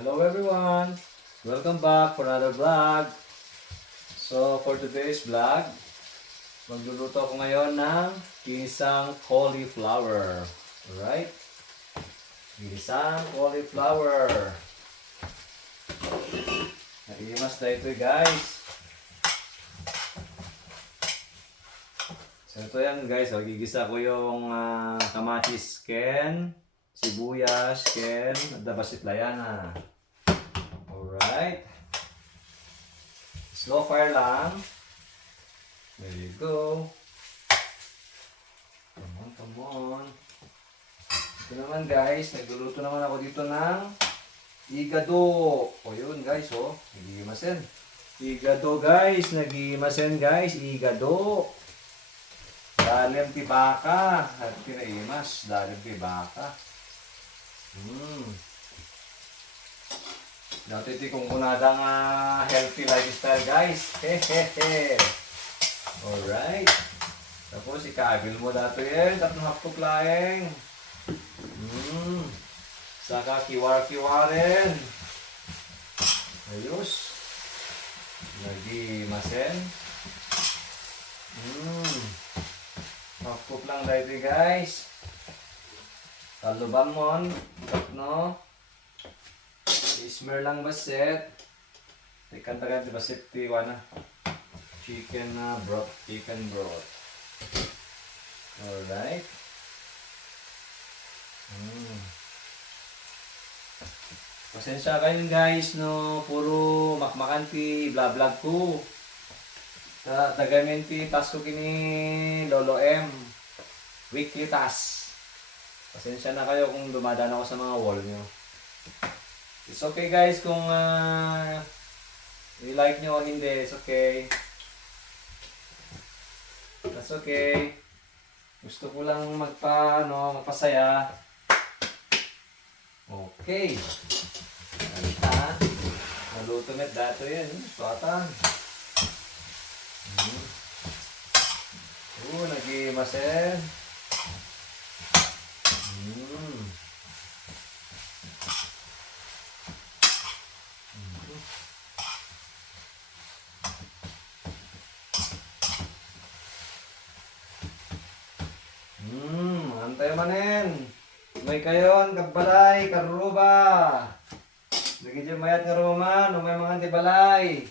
Hello everyone! Welcome back for another vlog. So for today's vlog, magluluto ako ngayon ng ginisang cauliflower. Alright? Ginisang cauliflower. Naiimas na ito guys. So ito yan guys, gigisa ko yung kamatis ken, sibuyas ken, at dabasit layana. Alright. Slow fire lang. There you go. Come on. Ito naman guys, nagluluto naman ako dito ng igado. O yun guys, oh. Nagigimasin. Igado guys, nagigimasin guys. Igado. Dalim ti baka. At kinaimas. Dalim ti baka. Dati ti kung kunadang healthy lifestyle guys. Hehehe. Alright. Tapos ikagil mo dato yan. Tapos haptok laeng. Saka kiwar-kiwarin. Ayos. Nagimasen. Haptok lang dito guys. Taluban mo, no? I-smear lang baset. Ikan tagan di baset ti wana. Chicken broth, chicken broth. Alright. Pasensya kayo guys, no? Puro makmakan ti vlog ko. Dagamin ti task ko kini Lolo M. Weekly task. Pasensya na kayo kung dumadaan ako sa mga wall nyo. It's okay guys kung i-like nyo o hindi. It's okay. That's okay. Gusto ko lang magpasaya. Okay. Alita. Naluto met dato yan. Suatan. Nagimasen. Antay manen. May kayon, kagbalay, karuba. Lagi dyan mayat nga ruman, may mga antibalay.